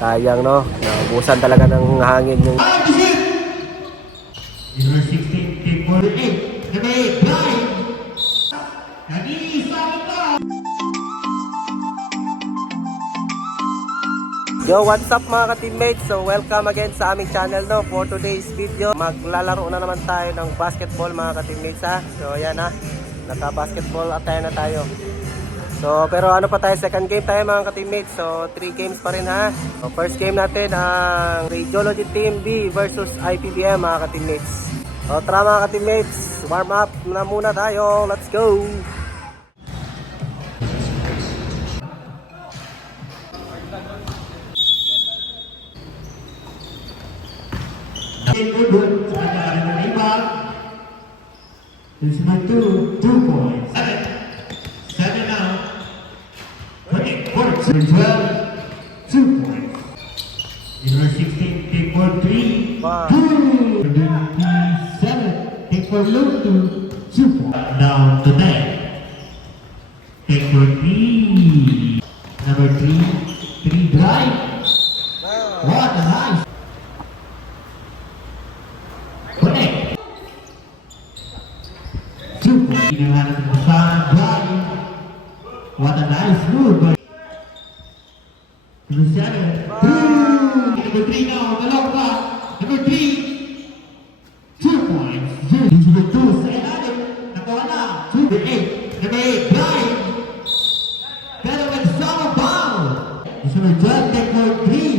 Sayang no, naubusan talaga ng hangin yung Number 16, take for 8. Number 8, Brian. Yo, what's up mga ka-teammates? So, welcome again sa aming channel no for today's video. Maglalaro na naman tayo ng basketball mga ka-teammates ha. So, ayan ha. Naka-basketball at tayo na tayo. So, pero ano pa tayo? Second game tayo mga ka-teammates. So, three games pa rin ha. So, first game natin ang Radiology Team B versus IPBM mga ka-teammates. So, tara mga ka-teammates. Warm up na muna tayo. Let's go! Good good. My two, two points. 12, two points. Number 16, take for three. Wow. Two. Number 27, take for low two. Two points. Down to nine. Take for three. Number three, three drive. What a nice. Connect. Two points. What a nice move. Luciano. Number three now on the long pass. Number three. Two points. This is the two. Say that. Number Number eight. Number eight. point Three.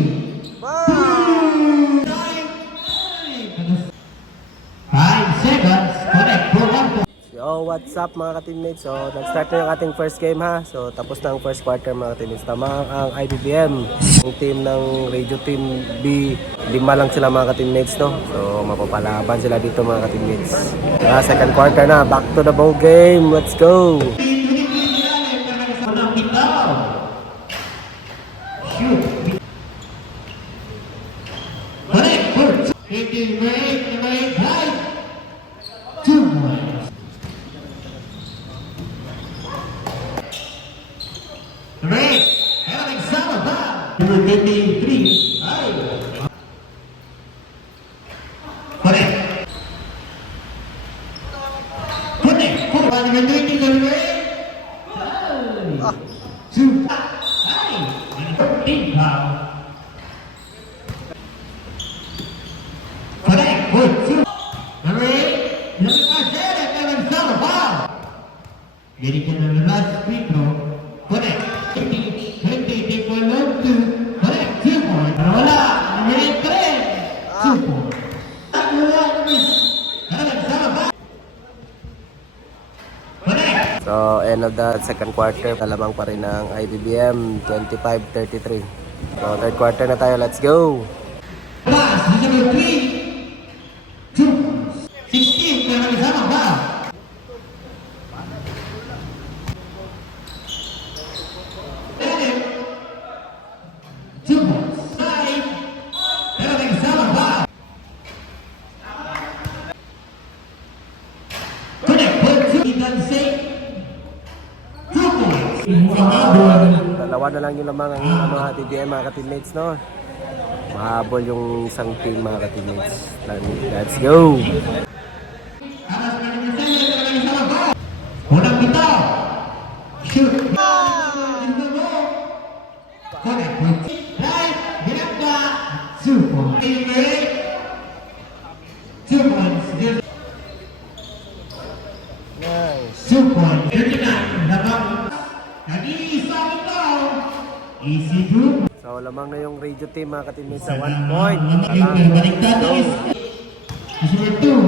Yo, what's up mga ka-teammates? So, nag-start na yung ating first game ha. So, tapos na ang first quarter mga ka-teammates. Tama ang IBBM. Ang team ng Radio Team B, lima lang sila mga ka-teammates, no? So, mapapalaban sila dito mga ka-teammates. Ah, second quarter na. Back to the ball game. Let's go! Taking break. Number eight. 123. Correct. Correct. Four. One Good. Very good. So, end of the second quarter, talamang pa rin ang IBBM, 25-33. So, third quarter na tayo, let's go! Last, number 3, Dalawa na lang yung lamang ang ano, ha, TDM mga ka-teammates, no? Mahabol yung isang team mga ka-teammates. Let's go! Unang bitaw. Shoot. Right. Binagda. Two points. Two points. Nice! Two points. Na. Dabang. So, lamang na yung radio team mga ka-teammates sa one point. Number two.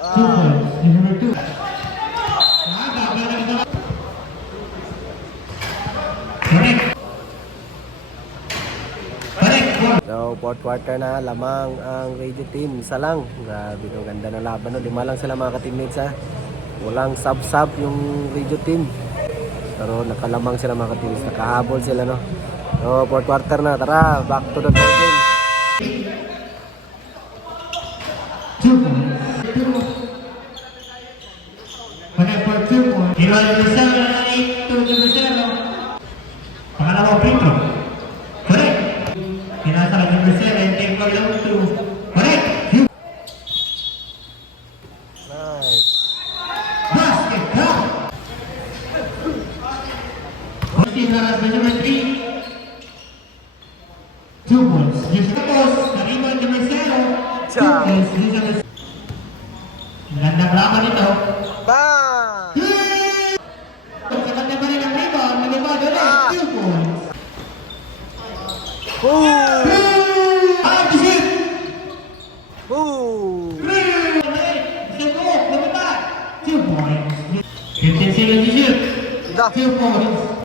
Two points. Is number two. Ah, gagawin na ito. Correct. Correct. Four. So, fourth quarter na, lamang ang radio team. Isa lang. Grabe, ang ganda ng laban. No? Lima lang sila mga ka-teammates ha. Walang sub-sub yung radio team. Pero nakalamang sila mga ka-teammates. Nakahabol sila no. So, fourth quarter na. Tara, back to the ball game. Chief Taras Benjamin Two points. Justos, Karima Demercero. Two points. Rizal. Magandang laban ito. Bang! Sa kanya pa rin ang rebound. Nalibad ulit. Two points. Boom! Five Two points. Two points.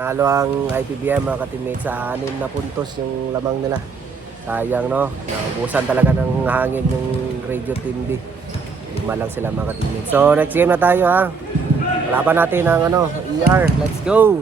Panalo ang IPBM mga ka-teammates sa anim na puntos yung lamang nila. Sayang no, naubusan talaga ng hangin yung radio team B. Lima lang sila mga ka-teammates. So next game na tayo ha. Laban natin ang ano, ER. Let's go!